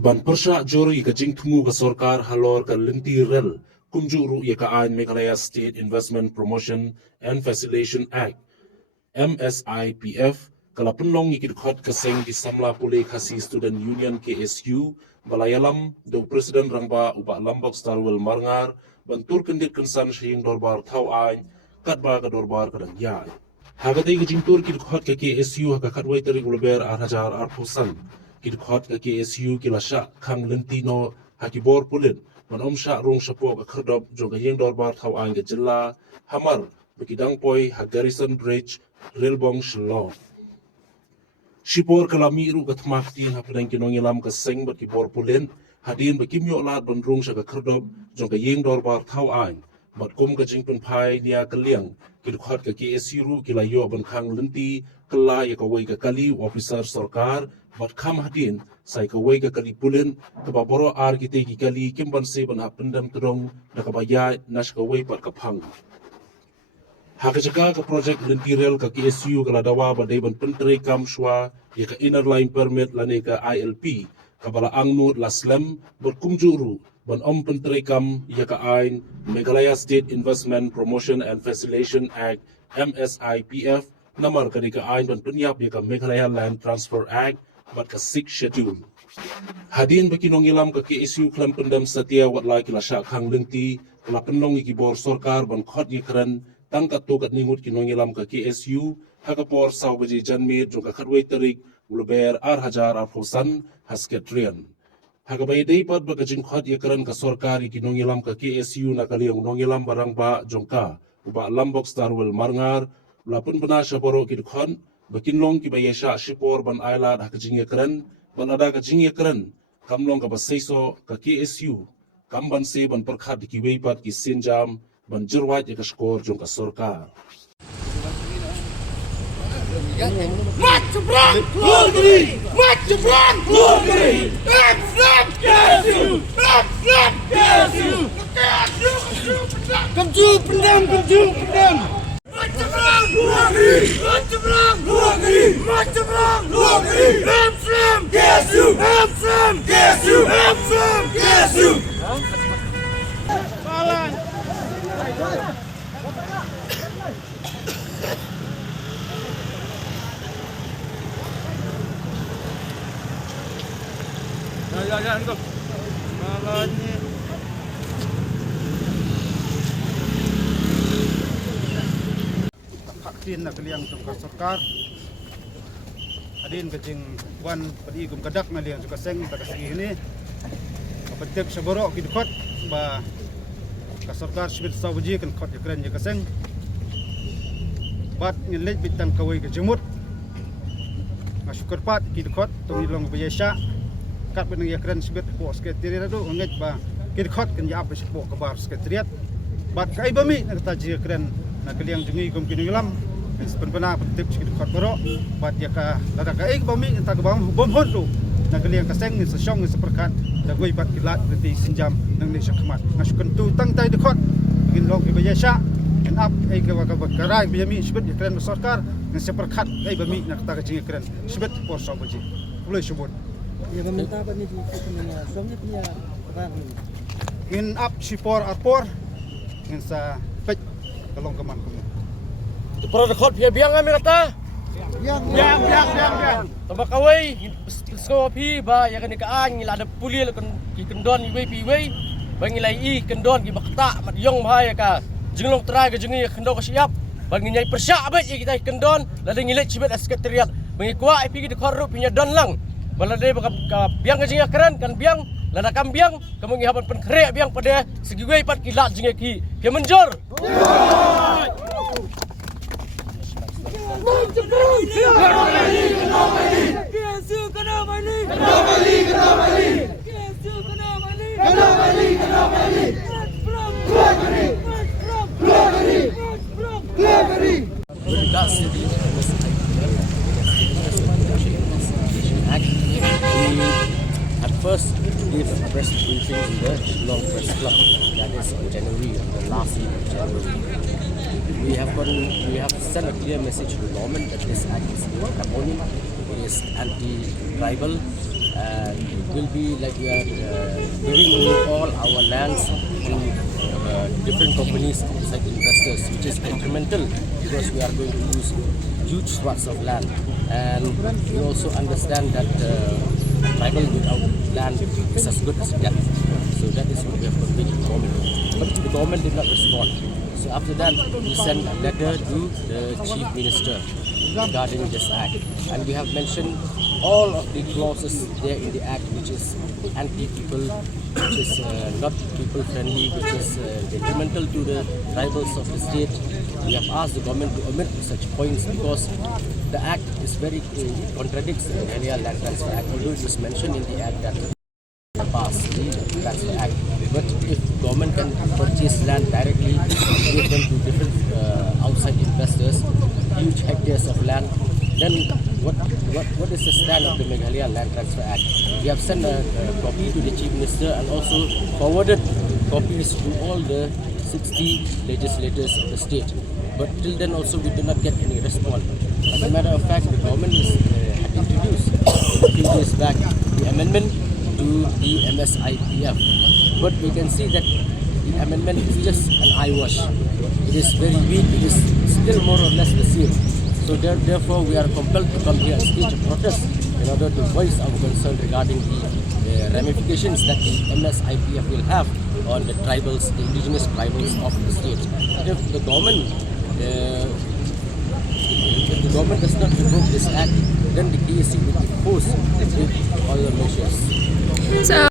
Ban persya jori ka jingtmu ka sorkar halor ka linti rel kumjuru ya ka ain Meghalaya State Investment Promotion and Facilitation Act MSIPF kala penlong ikit khot ka seng di samla pule khasi Student Union KSU balayalam do Presiden rangba uba lambok starwel marngar bantur kendit kensan sying dorbar thau ain katba ka dorbar kadang yai hagate ka jingtur kit khot ka KSU haka khatwai tarik ulber hajar arpusan kit khot ka KSU kilasha khang lentino hakibor pulit man omsha rong shapo ka khadop jong ka yeng dorbar thau ain ka jilla hamar bekidang poi ha Garrison Bridge Rilbong Shalom Shipor kalami ru ka thmaktin ha pedang kinong ilam ka seng bat kibor pulen hadin ba kimyo lat ban rong sha ka khadop jong ka yeng dorbar thau ain bat kum ka jing pun phai nia kaliang kit khot ka KSU ru kilayo ban khang lenti kala ya ka wei ka kali officer sarkar bat kham hadin sai ka wei ka kali pulen ka ba boro ar ki te ki kali kimban se ban ha pendam trong da ka ba ya nash ka wei pat ka phang Hakajaga ka project lenti rel ka KSU kala dawa ba dai ban pentre kam shwa ya ka inner line permit lane ka ILP ka bala angnu laslam bot kumjuru ban om pentre kam ya ka ain Meghalaya State Investment Promotion and Facilitation Act MSIPF namar ka di ka ain ban penyap ya ka Meghalaya Land Transfer Act bat ka 6 schedule hadin bakinong ilam ka KSU klam pendam setia wat la kila syak khang lenti kala penlong ikibor sorkar ban khot yikran tangkat tokat ningut kinong ilam ka KSU hakapor saw baji janmir jong ka khatwai tarik ulber ar hajar ar hosan hasketrian hagabay day pad baka jing khot yikran ka sorkar kinong ilam ka KSU na kaliyong nong ilam barang ba jong ka uba lambok starwel marngar lapun bana syaporo kidkhon bakinlong kibayesha shipor ban ailad hakajing yikran ban ada ka jing yikran kamlong ka basaiso ka KSU kamban se ban perkhat dikiwei pat ki sinjam ban jirwat ya ka skor jong ka sorkar Mat Jebran keluar negeri! Mat Jebran keluar negeri! Islam KSU! Islam KSU! Kemju pendam! Mat Jebran keluar negeri! Mat Jebran keluar negeri! Mat Jebran keluar negeri! Islam KSU! Islam KSU! Islam KSU! Ya, itu. Malahnya. Haktin nak liang jongka sorkar. Adin kecing wan padi gum kadak na liang jongka seng tak kasih ini. Petik saborok kidkot ba ka sorkar sibit sawaji kan khot yakran jongka seng. Bat ngelit bitang kawai ke jemut. Ngasukar pat kidkot tong ilong bayesha. Kat benang yakran sibit po sekretariat do nget ba kidkhot kan ya apa sipo ka bar sekretariat bat kai bami nak taji yakran nak liang jungi gum kinulam sebenarnya petip kidkhot baro bat ya ka lada kai bami ta ka bang bom hon do nak liang ka seng ni sesong ni seperkat da goi bat kilat nanti sinjam nang ni sakmat ngasukan tu tang tai dkhot ngin long ki bayasha en up ai ka ka karai bami sibit yakran sarkar ni seperkat kai bami nak ta ka jingi yakran sibit por so baji boleh sebut Ya meminta apa nih punya suami punya apa in up sipor arpor in sa pet kalong kaman kamu protokol biang kami kata biang tambah kawai skopi ba ya kan kaan ngila ada puli kan ki kendon iwe piwe ba ngilai I kendon ki bakta mat yong bahaya ka jinglong terai ke jingi kendon ka siap ba nginyai persya ba kita kendon la ngilai cibet sekretariat mengikwa ipi ki korup punya don lang balade baka biang jinga keren kan biang lada kam biang kamu ngihaban pen krek biang pada segi wei pat kilat jinga ki menjor At first, give a press briefing in the Shillong Press Club. That is on January, on the last week of January. We have sent a clear message to the government that this act is only is anti-tribal and it will be like we are giving away all our lands to different companies, outside investors, which is detrimental because we are going to lose huge swaths of land. And we also understand that tribal without land is as good as death. So that is what we have conveyed to the government. But the government did not respond. So after that, we sent a letter to the Chief Minister regarding this act. And we have mentioned all of the clauses there in the act which is anti-people, which is not people-friendly, which is detrimental to the tribals of the state. We have asked the government to omit such points because the act is very contradicts the Meghalaya Land Transfer Act, although it was mentioned in the act that pass the Transfer Act. But if government can purchase land directly and give them to different outside investors, huge hectares of land, then what is the stand of the Meghalaya Land Transfer Act? We have sent a copy to the Chief Minister and also forwarded copies to all the 60 legislators of the state. But till then also we did not get any response. As a matter of fact, the government had introduced a few days back the amendment to the MSIPF. But we can see that the amendment is just an eyewash. It is very weak, it is still more or less the same. So therefore we are compelled to come here and stage a protest in order to voice our concern regarding the ramifications that the MSIPF will have on the tribals, the indigenous tribals of the state. If the government does not revoke this act, then the KSC will be forced to take all the measures. So